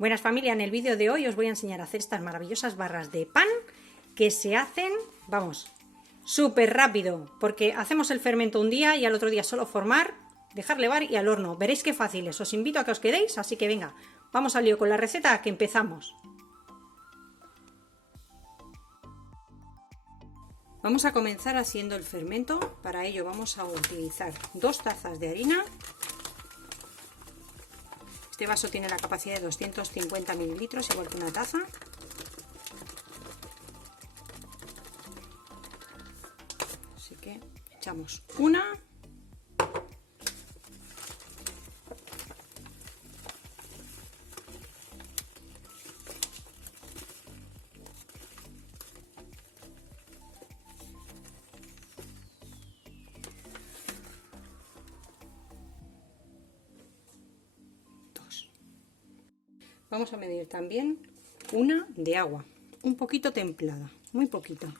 Buenas familia, en el vídeo de hoy os voy a enseñar a hacer estas maravillosas barras de pan que se hacen, vamos, súper rápido, porque hacemos el fermento un día y al otro día solo formar, dejar levar y al horno. Veréis qué fácil es, os invito a que os quedéis, así que venga, vamos al lío con la receta, que empezamos. Vamos a comenzar haciendo el fermento. Para ello vamos a utilizar 2 tazas de harina. Este vaso tiene la capacidad de 250 mililitros, igual que una taza. Así que echamos una. Vamos a medir también una de agua, un poquito templada, muy poquito.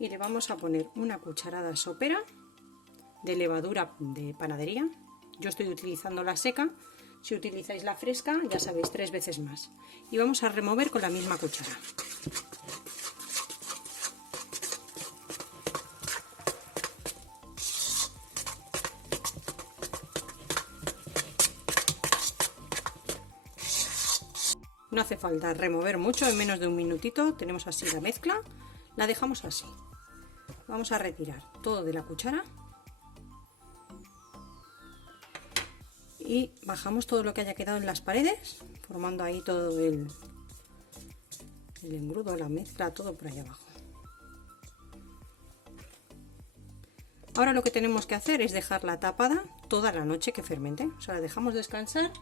Y le vamos a poner una cucharada sopera de levadura de panadería. Yo estoy utilizando la seca, si utilizáis la fresca ya sabéis, 3 veces más. Y vamos a remover con la misma cuchara. No hace falta remover mucho, en menos de un minutito tenemos así la mezcla, la dejamos así. Vamos a retirar todo de la cuchara y bajamos todo lo que haya quedado en las paredes, formando ahí todo el engrudo, la mezcla, todo por ahí abajo. Ahora lo que tenemos que hacer es dejarla tapada toda la noche que fermente, o sea, la dejamos descansar.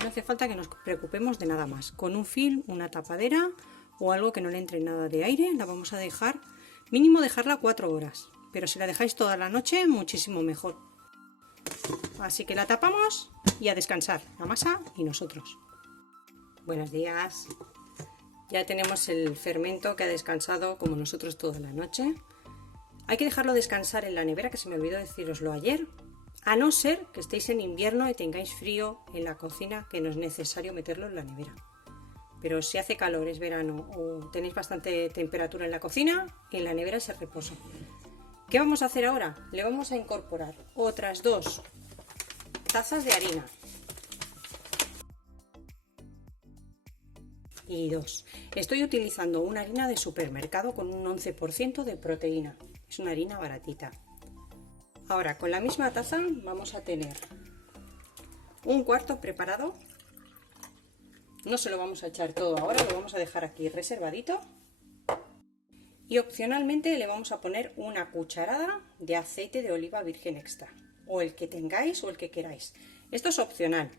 No hace falta que nos preocupemos de nada más. Con un film, una tapadera o algo que no le entre nada de aire, la vamos a dejar, mínimo dejarla 4 horas. Pero si la dejáis toda la noche, muchísimo mejor. Así que la tapamos y a descansar, la masa y nosotros. Buenos días. Ya tenemos el fermento que ha descansado como nosotros toda la noche. Hay que dejarlo descansar en la nevera, que se me olvidó decíroslo ayer. A no ser que estéis en invierno y tengáis frío en la cocina, que no es necesario meterlo en la nevera. Pero si hace calor, es verano o tenéis bastante temperatura en la cocina, en la nevera se reposa. ¿Qué vamos a hacer ahora? Le vamos a incorporar otras 2 tazas de harina. Y 2. Estoy utilizando una harina de supermercado con un 11% de proteína. Es una harina baratita. Ahora con la misma taza vamos a tener un cuarto preparado. No se lo vamos a echar todo ahora, lo vamos a dejar aquí reservadito. Y opcionalmente le vamos a poner una cucharada de aceite de oliva virgen extra, o el que tengáis o el que queráis. Esto es opcional,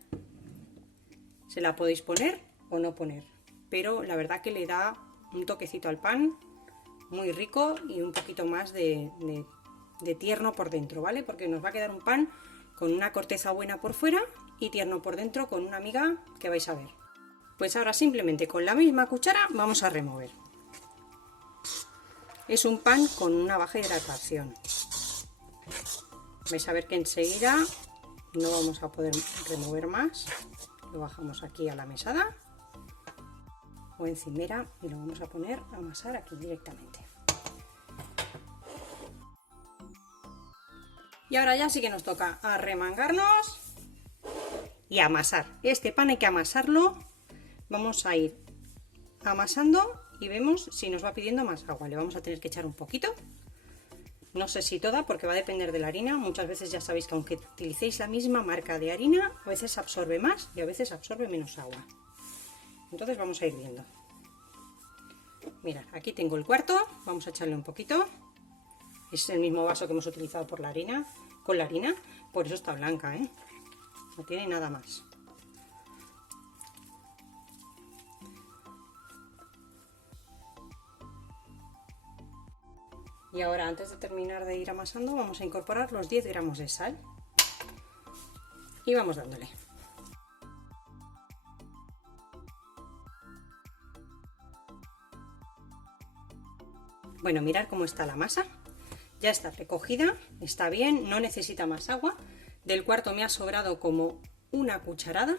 se la podéis poner o no poner, pero la verdad que le da un toquecito al pan muy rico y un poquito más de tierno por dentro, ¿vale? Porque nos va a quedar un pan con una corteza buena por fuera y tierno por dentro, con una miga que vais a ver. Pues ahora simplemente con la misma cuchara vamos a remover. Es un pan con una baja hidratación. Vais a ver que enseguida no vamos a poder remover más. Lo bajamos aquí a la mesada o encimera y lo vamos a poner a amasar aquí directamente. Y ahora ya sí que nos toca arremangarnos y amasar. Este pan hay que amasarlo. Vamos a ir amasando y vemos si nos va pidiendo más agua. Le vamos a tener que echar un poquito. No sé si toda, porque va a depender de la harina. Muchas veces ya sabéis que aunque utilicéis la misma marca de harina, a veces absorbe más y a veces absorbe menos agua. Entonces vamos a ir viendo. Mirad, aquí tengo el cuarto. Vamos a echarle un poquito. Es el mismo vaso que hemos utilizado por la harina, con la harina, por eso está blanca, ¿eh? No tiene nada más. Y ahora, antes de terminar de ir amasando, vamos a incorporar los 10 gramos de sal. Y vamos dándole. Bueno, mirad cómo está la masa. Ya está recogida, está bien, no necesita más agua. Del cuarto me ha sobrado como una cucharada.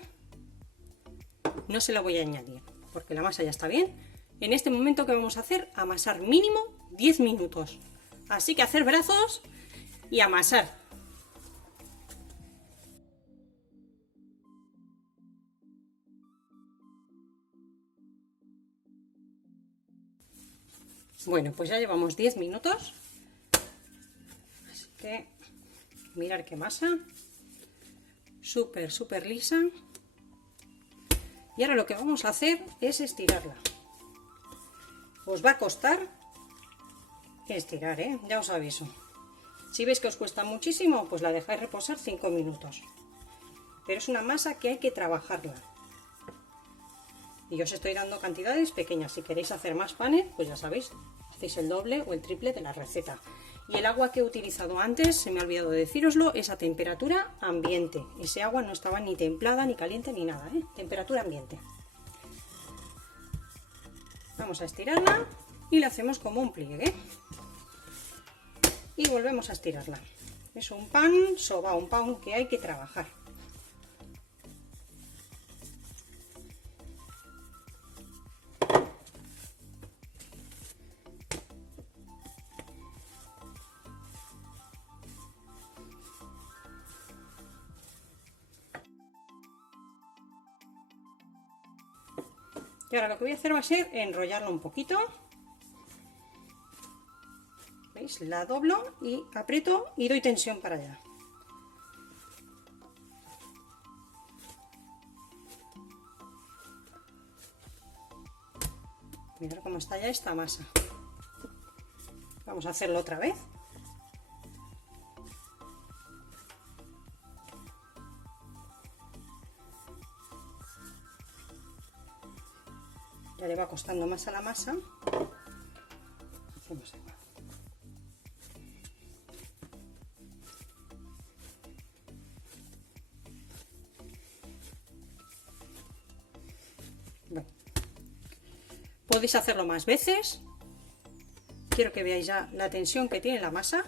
No se la voy a añadir porque la masa ya está bien. En este momento, ¿qué vamos a hacer? Amasar mínimo 10 minutos. Así que hacer brazos y amasar. Bueno, pues ya llevamos 10 minutos. Así que mirad qué masa. Súper, súper lisa. Y ahora lo que vamos a hacer es estirarla. Os va a costar estirar, ¿eh? Ya os aviso. Si veis que os cuesta muchísimo, pues la dejáis reposar 5 minutos. Pero es una masa que hay que trabajarla. Y yo os estoy dando cantidades pequeñas. Si queréis hacer más panes, pues ya sabéis, hacéis el doble o el triple de la receta. Y el agua que he utilizado antes, se me ha olvidado decíroslo, es a temperatura ambiente. Ese agua no estaba ni templada, ni caliente, ni nada, ¿eh? Temperatura ambiente. Vamos a estirarla y la hacemos como un pliegue. Y volvemos a estirarla. Es un pan sobao, un pan que hay que trabajar. Y ahora lo que voy a hacer va a ser enrollarlo un poquito. ¿Veis? La doblo y aprieto y doy tensión para allá. Mirad cómo está ya esta masa. Vamos a hacerlo otra vez. Ya le va costando más a la masa. Hacemos igual. Bueno. Podéis hacerlo más veces. Quiero que veáis ya la tensión que tiene la masa.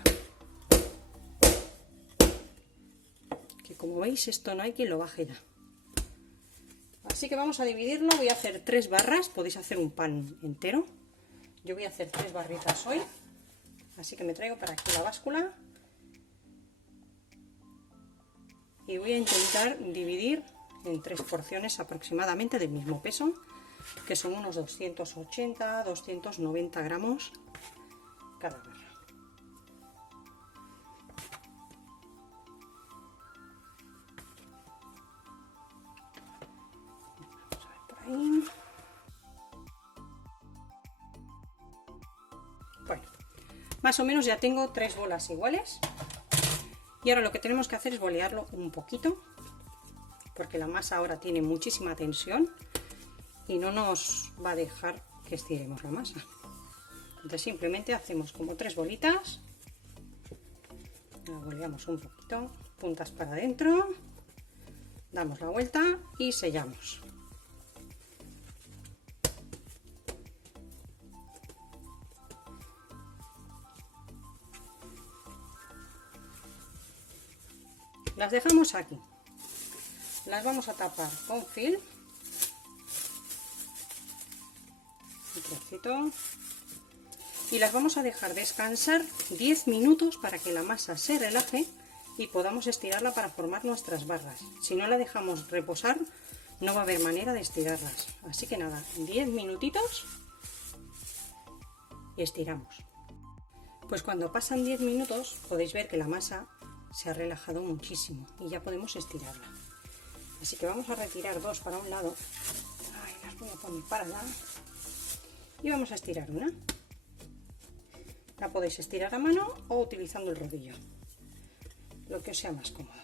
Que como veis, esto no hay quien lo baje ya. Así que vamos a dividirlo. Voy a hacer 3 barras. Podéis hacer un pan entero. Yo voy a hacer 3 barritas hoy. Así que me traigo para aquí la báscula. Y voy a intentar dividir en 3 porciones aproximadamente del mismo peso, que son unos 280, 290 gramos cada barra. Vamos a ver por ahí. Bueno, más o menos ya tengo 3 bolas iguales. Y ahora lo que tenemos que hacer es bolearlo un poquito, porque la masa ahora tiene muchísima tensión y no nos va a dejar que estiremos la masa. Entonces simplemente hacemos como 3 bolitas, la boleamos un poquito, puntas para adentro, damos la vuelta y sellamos. Las dejamos aquí, las vamos a tapar con film, un trocito, y las vamos a dejar descansar 10 minutos para que la masa se relaje y podamos estirarla para formar nuestras barras. Si no la dejamos reposar, no va a haber manera de estirarlas. Así que nada, 10 minutitos y estiramos. Pues cuando pasan 10 minutos podéis ver que la masa se ha relajado muchísimo y ya podemos estirarla. Así que vamos a retirar 2 para un lado. Ay, las voy a poner para allá. Y vamos a estirar una. La podéis estirar a mano o utilizando el rodillo, lo que os sea más cómodo.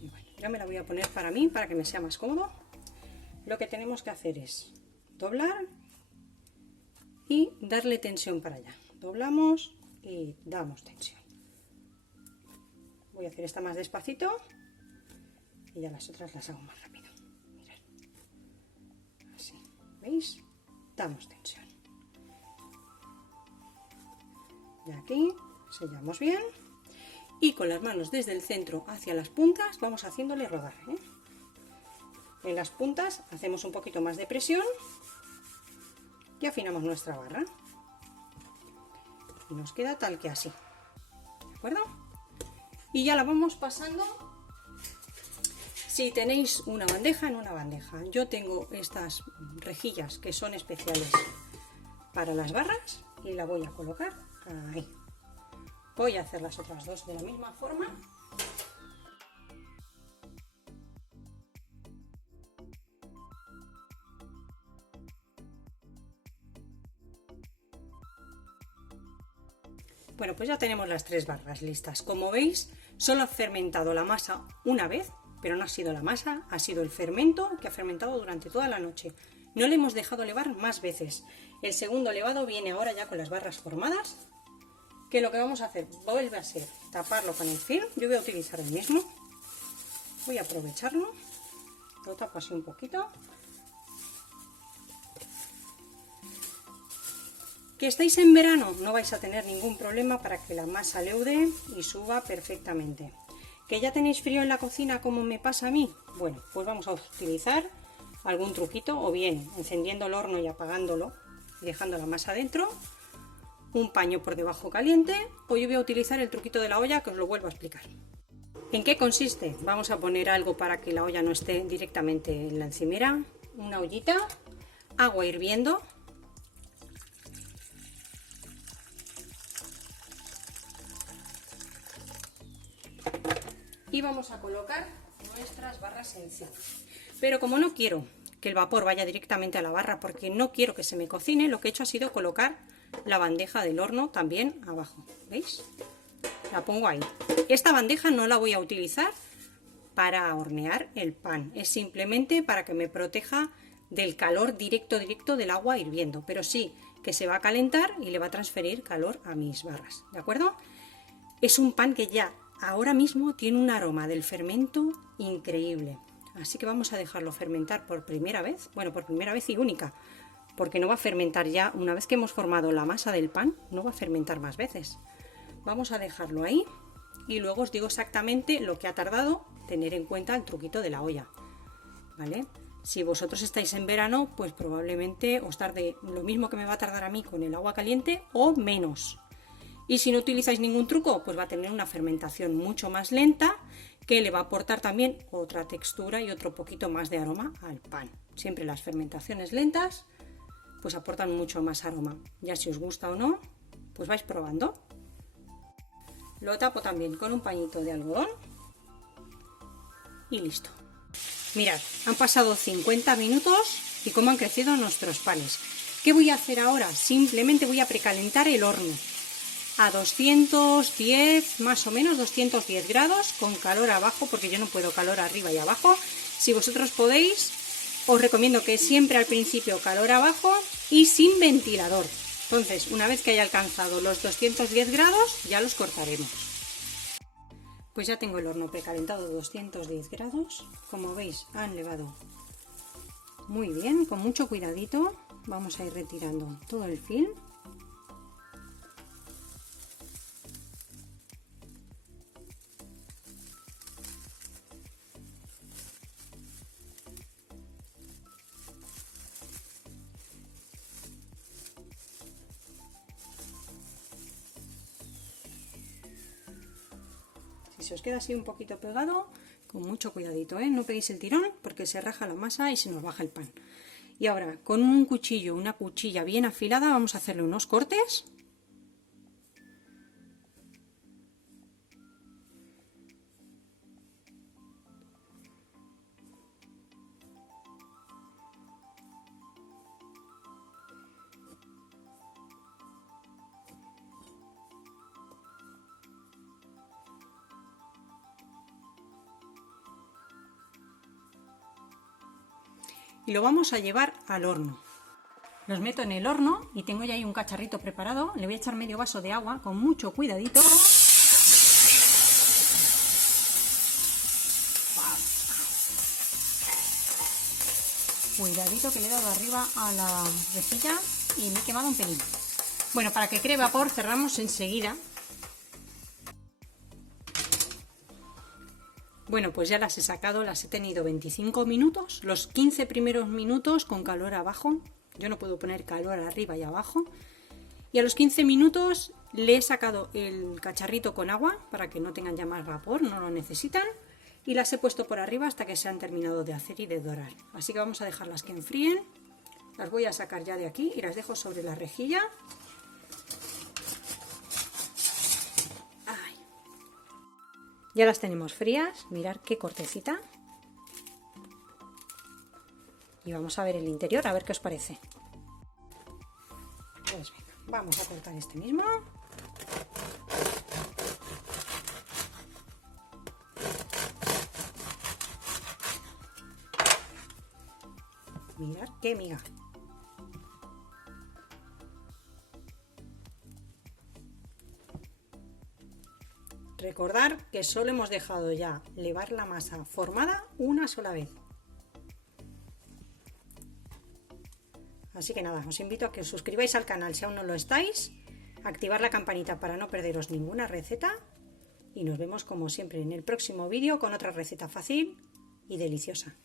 Y bueno, ya me la voy a poner para mí, para que me sea más cómodo. Lo que tenemos que hacer es doblar y darle tensión para allá. Doblamos y damos tensión. Voy a hacer esta más despacito y ya las otras las hago más rápido. ¿Veis? Damos tensión. Y aquí sellamos bien. Y con las manos desde el centro hacia las puntas vamos haciéndole rodar, ¿eh? En las puntas hacemos un poquito más de presión y afinamos nuestra barra. Y nos queda tal que así. ¿De acuerdo? Y ya la vamos pasando. Si tenéis una bandeja, en una bandeja. Yo tengo estas rejillas que son especiales para las barras y la voy a colocar ahí. Voy a hacer las otras dos de la misma forma. Bueno, pues ya tenemos las 3 barras listas. Como veis, solo he fermentado la masa una vez, pero no ha sido la masa, ha sido el fermento que ha fermentado durante toda la noche. No le hemos dejado levar más veces. El segundo levado viene ahora ya con las barras formadas, que lo que vamos a hacer vuelve a ser taparlo con el film. Yo voy a utilizar el mismo. Voy a aprovecharlo. Lo tapo así un poquito. Que estáis en verano, no vais a tener ningún problema para que la masa leude y suba perfectamente. ¿Que ya tenéis frío en la cocina como me pasa a mí? Bueno, pues vamos a utilizar algún truquito, o bien encendiendo el horno y apagándolo y dejando la masa dentro, un paño por debajo caliente, o yo voy a utilizar el truquito de la olla que os lo vuelvo a explicar. ¿En qué consiste? Vamos a poner algo para que la olla no esté directamente en la encimera, una ollita, agua hirviendo, y vamos a colocar nuestras barras encima. Pero como no quiero que el vapor vaya directamente a la barra porque no quiero que se me cocine, lo que he hecho ha sido colocar la bandeja del horno también abajo. ¿Veis? La pongo ahí. Esta bandeja no la voy a utilizar para hornear el pan, es simplemente para que me proteja del calor directo del agua hirviendo, pero sí que se va a calentar y le va a transferir calor a mis barras, ¿de acuerdo? Es un pan que ya ahora mismo tiene un aroma del fermento increíble, así que vamos a dejarlo fermentar por primera vez, bueno, por primera vez y única, porque no va a fermentar ya, una vez que hemos formado la masa del pan, no va a fermentar más veces. Vamos a dejarlo ahí y luego os digo exactamente lo que ha tardado, tener en cuenta el truquito de la olla, ¿vale? Si vosotros estáis en verano, pues probablemente os tarde lo mismo que me va a tardar a mí con el agua caliente o menos. Y si no utilizáis ningún truco, pues va a tener una fermentación mucho más lenta, que le va a aportar también otra textura y otro poquito más de aroma al pan. Siempre las fermentaciones lentas pues aportan mucho más aroma. Ya si os gusta o no, pues vais probando. Lo tapo también con un pañito de algodón y listo. Mirad, han pasado 50 minutos y cómo han crecido nuestros panes. ¿Qué voy a hacer ahora? Simplemente voy a precalentar el horno a 210, más o menos 210 grados, con calor abajo, porque yo no puedo calor arriba y abajo. Si vosotros podéis, os recomiendo que siempre al principio calor abajo y sin ventilador. Entonces, una vez que haya alcanzado los 210 grados, ya los cortaremos. Pues ya tengo el horno precalentado a 210 grados. Como veis, han levado muy bien, con mucho cuidadito. Vamos a ir retirando todo el film. Si se os queda así un poquito pegado, con mucho cuidadito, ¿eh? No peguéis el tirón porque se raja la masa y se nos baja el pan. Y ahora, con un cuchillo, una cuchilla bien afilada, vamos a hacerle unos cortes. Y lo vamos a llevar al horno. Los meto en el horno y tengo ya ahí un cacharrito preparado. Le voy a echar medio vaso de agua con mucho cuidadito. Cuidadito que le he dado arriba a la rejilla y me he quemado un pelín. Bueno, para que cree vapor cerramos enseguida. Bueno, pues ya las he sacado, las he tenido 25 minutos, los 15 primeros minutos con calor abajo. Yo no puedo poner calor arriba y abajo. Y a los 15 minutos le he sacado el cacharrito con agua para que no tengan ya más vapor, no lo necesitan. Y las he puesto por arriba hasta que se han terminado de hacer y de dorar. Así que vamos a dejarlas que enfríen. Las voy a sacar ya de aquí y las dejo sobre la rejilla. Ay. Ya las tenemos frías, mirad qué cortecita. Y vamos a ver el interior, a ver qué os parece. Pues venga, vamos a cortar este mismo. Mirad qué miga. Recordar que solo hemos dejado ya levar la masa formada una sola vez. Así que nada, os invito a que os suscribáis al canal si aún no lo estáis, activar la campanita para no perderos ninguna receta y nos vemos como siempre en el próximo vídeo con otra receta fácil y deliciosa.